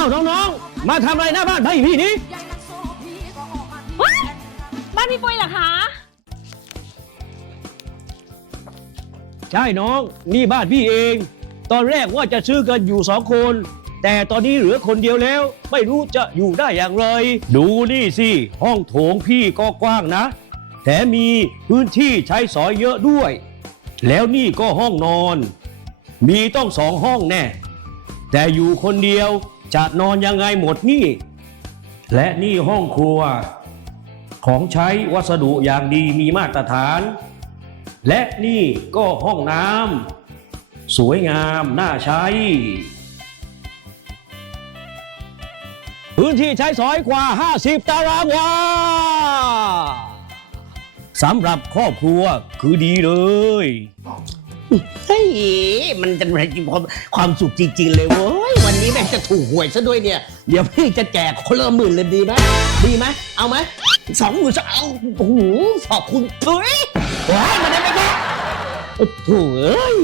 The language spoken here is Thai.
อ้าวน้องๆ มาทำอะไรหน้าบ้านพี่พี่นี้ว้ายบ้านพี่ปุ้ยเหรอคะ ใช่น้อง นี่บ้านพี่เอง ตอนแรกว่าจะซื้อกันอยู่สองคน แต่ตอนนี้เหลือคนเดียวแล้ว ไม่รู้จะอยู่ได้อย่างไร ดูนี่สิ ห้องโถงพี่ก็กว้างนะ แถมมีพื้นที่ใช้สอยเยอะด้วย แล้วนี่ก็ห้องนอน มีต้องสองห้องแน่ แต่อยู่คนเดียว จะนอนยังไงหมดนี่ และนี่ห้องครัว ของใช้วัสดุอย่างดีมีมาตรฐาน และนี่ก็ห้องน้ำสวยงามน่าใช้ พื้นที่ใช้สอยกว่า 50 ตารางวาสำหรับครอบครัวคือดีเลย เฮ้ยมันจะเป็นความความสุขจริง ๆ เลยเว้ยวันนี้แม่งจะถูกหวยซะด้วยเนี่ย เดี๋ยวพี่จะแจกคนละหมื่นเลยดีไหมดีไหมเอาไหมสองหมื่นจะเอาโอ้โหขอบคุณเฮ้ยว้ายมาได้ไหมแม่โอ้โหเอ้ย